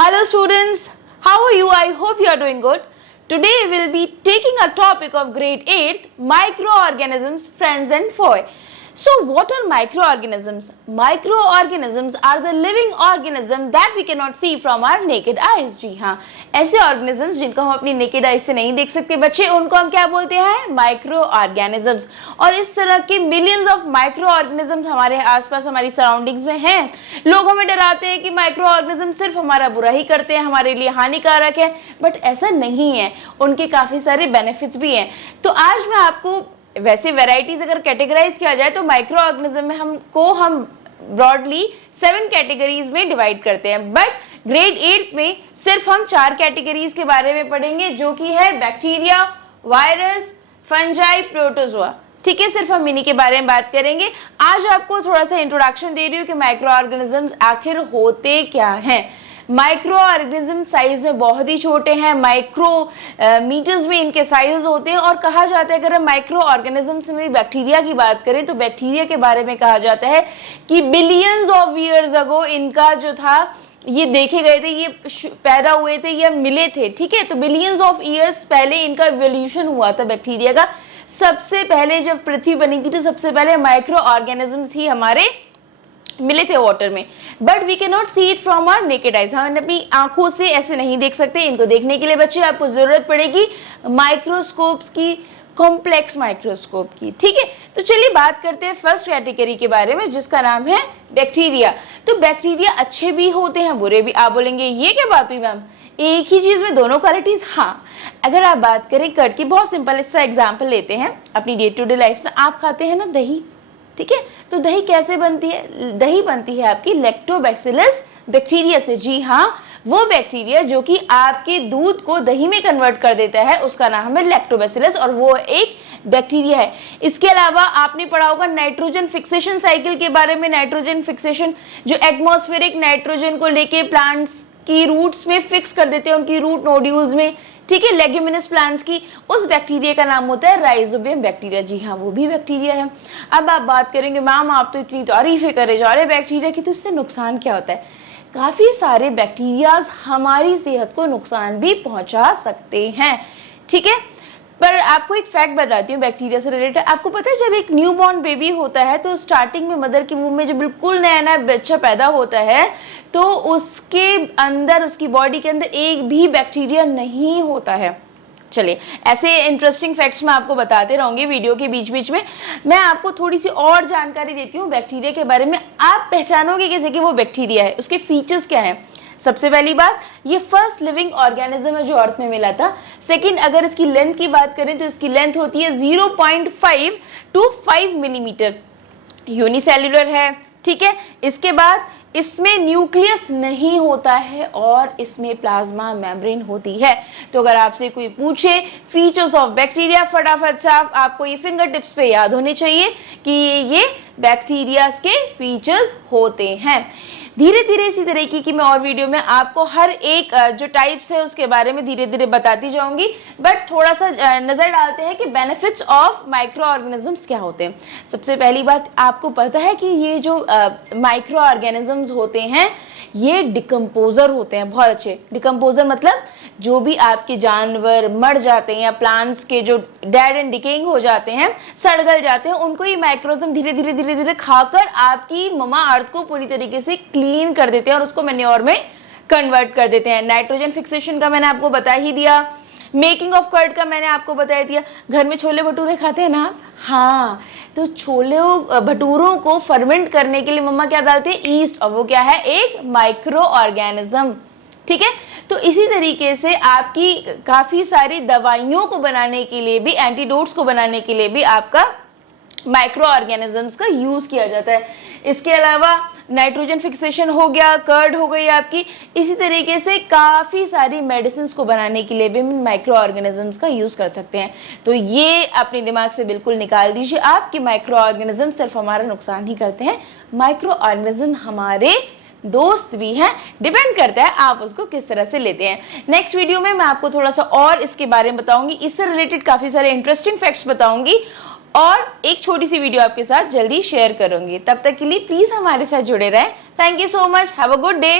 Hello students, how are you? I hope you are doing good. Today we will be taking a topic of grade 8th, microorganisms, friends and foe. So what are microorganisms? Microorganisms are the living organism that we cannot see from our naked eyes. जी हाँ, ऐसे organisms जिनको हम अपनी naked eyes से नहीं देख सकते बच्चे, उनको हम क्या बोलते हैं? Microorganisms. और इस तरह के millions of microorganisms हमारे आसपास हमारी surroundings में हैं. लोग हमें डराते हैं कि microorganisms सिर्फ हमारा बुरा ही करते हैं, हमारे लिए हानिकारक है, but ऐसा नहीं है. उनके काफी सारे benefits भी हैं. तो आज मैं आपको वैसे वेराइटीज अगर कैटेगराइज किया जाए तो माइक्रो ऑर्गेनिज्म में हम ब्रॉडली 7 कैटेगरीज में डिवाइड करते हैं, बट ग्रेड 8 में सिर्फ हम 4 कैटेगरीज के बारे में पढ़ेंगे, जो कि है बैक्टीरिया, वायरस, फंजाई, प्रोटोजोआ. ठीक है, सिर्फ हम इन्हीं के बारे में बात करेंगे. आज आपको थोड़ा सा इंट्रोडक्शन दे रही हूँ कि माइक्रो ऑर्गेनिजम्स आखिर होते क्या हैं. माइक्रो ऑर्गेनिज्म साइज में बहुत ही छोटे हैं, माइक्रो मीटर्स में इनके साइजेस होते हैं. और कहा जाता है, अगर हम माइक्रो ऑर्गेनिजम्स में बैक्टीरिया की बात करें तो बैक्टीरिया के बारे में कहा जाता है कि बिलियंस ऑफ ईयर्स अगो इनका जो था ये देखे गए थे, ये पैदा हुए थे, ये मिले थे. ठीक है, तो बिलियंस ऑफ ईयर्स पहले इनका इवोल्यूशन हुआ था बैक्टीरिया का. सबसे पहले जब पृथ्वी बनी थी तो सबसे पहले माइक्रो ऑर्गेनिजम्स ही हमारे मिले थे वाटर में, but we can not see it from our naked eyes. हम अपनी आंखों से ऐसे नहीं देख सकते. इनको देखने के लिए बच्चे आपको जरूरत पड़ेगी माइक्रोस्कोप्स की, कॉम्प्लेक्स माइक्रोस्कोप की. ठीक है, तो चलिए बात करते हैं फर्स्ट कैटेगरी के बारे में, जिसका नाम है बैक्टीरिया. तो बैक्टीरिया अच्छे भी होते हैं, बुरे भी. आप बोलेंगे ये क्या बात हुई मैम, एक ही चीज में दोनों क्वालिटीज? हाँ, अगर आप बात करें कर्ड की, बहुत सिंपल इसका एग्जाम्पल लेते हैं अपनी डे टू डे लाइफ में. आप खाते हैं ना दही, ठीक है, तो दही कैसे बनती है? दही बनती है आपकी लैक्टोबैसिलस बैक्टीरिया से. जी हाँ, वो बैक्टीरिया जो कि आपके दूध को दही में कन्वर्ट कर देता है, उसका नाम है लैक्टोबैसिलस, और वो एक बैक्टीरिया है. इसके अलावा आपने पढ़ा होगा नाइट्रोजन फिक्सेशन साइकिल के बारे में. नाइट्रोजन फिक्सेशन, जो एटमॉस्फेरिक नाइट्रोजन को लेके प्लांट्स की रूट्स में फिक्स कर देते हैं, उनकी रूट नोड्यूल्स में. ठीक है, लेग्यूमिनस प्लांट्स की, उस बैक्टीरिया का नाम होता है राइजोबियम बैक्टीरिया. जी हाँ, वो भी बैक्टीरिया है. अब आप बात करेंगे मैम आप तो इतनी तारीफें करे जा रहे बैक्टीरिया की, तो इससे नुकसान क्या होता है? काफी सारे बैक्टीरियाज हमारी सेहत को नुकसान भी पहुंचा सकते हैं. ठीक है, पर आपको एक फैक्ट बताती हूँ बैक्टीरिया से रिलेटेड. आपको पता है, जब एक न्यू बॉर्न बेबी होता है तो स्टार्टिंग में मदर के मुंह में जब बिल्कुल नया नया बच्चा पैदा होता है तो उसके अंदर, उसकी बॉडी के अंदर एक भी बैक्टीरिया नहीं होता है. चलिए, ऐसे इंटरेस्टिंग फैक्ट्स मैं आपको बताते रहूंगी वीडियो के बीच बीच में. मैं आपको थोड़ी सी और जानकारी देती हूँ बैक्टीरिया के बारे में. आप पहचानोगे कैसे कि वो बैक्टीरिया है, उसके फीचर्स क्या है? सबसे पहली बात, ये फर्स्ट लिविंग ऑर्गेनिज्म है जो अर्थ में मिला था. सेकंड, अगर इसकी लेंथ की बात करें तो इसकी लेंथ होती है 0.5 to 5 मिलीमीटर. यूनिसेल्युलर है. ठीक है, इसके बाद इसमें न्यूक्लियस नहीं होता है और इसमें प्लाज्मा मेम्ब्रेन होती है. तो अगर आपसे कोई पूछे फीचर्स ऑफ बैक्टीरिया, फटाफट से आपको ये फिंगर टिप्स पे याद होने चाहिए कि ये बैक्टीरिया के फीचर्स होते हैं. धीरे धीरे इसी तरीके की मैं और वीडियो में आपको हर एक जो टाइप्स है उसके बारे में धीरे धीरे बताती जाऊंगी, बट थोड़ा सा नजर डालते हैं कि बेनिफिट्स ऑफ माइक्रो ऑर्गेनिजम्स क्या होते हैं. सबसे पहली बात, आपको पता है कि ये जो माइक्रो ऑर्गेनिजम्स होते हैं ये डिकम्पोजर होते हैं. बहुत अच्छे डिकम्पोजर, मतलब जो भी आपके जानवर मर जाते हैं या प्लांट्स के जो डेड एंड डिकेइंग हो जाते हैं, सड़गल जाते हैं, उनको ये माइक्रोजम धीरे धीरे धीरे धीरे खाकर आपकी ममा अर्थ को पूरी तरीके से क्लीन कर देते हैं और उसको मैन्योर में कन्वर्ट कर देते हैं. नाइट्रोजन फिक्सेशन का मैंने आपको बता ही दिया. मेकिंग ऑफ कर्ड का मैंने आपको बता दिया. घर में छोले भटूरे खाते हैं ना आप? हाँ, तो छोले भटूरों को फर्मेंट करने के लिए मम्मा क्या डालते हैं? ईस्ट. और वो क्या है? एक माइक्रो ऑर्गेनिज्म. ठीक है, तो इसी तरीके से आपकी काफी सारी दवाइयों को बनाने के लिए भी, एंटीडोट्स को बनाने के लिए भी आपका माइक्रो ऑर्गेनिजम्स का यूज किया जाता है. इसके अलावा नाइट्रोजन फिक्सेशन हो गया, कर्ड हो गई आपकी. इसी तरीके से काफी सारी मेडिसिन को बनाने के लिए भी माइक्रो ऑर्गेनिजम्स का यूज कर सकते हैं. तो ये अपने दिमाग से बिल्कुल निकाल दीजिए आप कि माइक्रो ऑर्गेनिज्म सिर्फ हमारा नुकसान ही करते हैं. माइक्रो ऑर्गेनिज्म हमारे दोस्त भी हैं. डिपेंड करता है आप उसको किस तरह से लेते हैं. नेक्स्ट वीडियो में मैं आपको थोड़ा सा और इसके बारे में बताऊंगी, इससे रिलेटेड काफी सारे इंटरेस्टिंग फैक्ट्स बताऊंगी और एक छोटी सी वीडियो आपके साथ जल्दी शेयर करूंगी. तब तक के लिए प्लीज हमारे साथ जुड़े रहें. Thank you so much. Have a good day.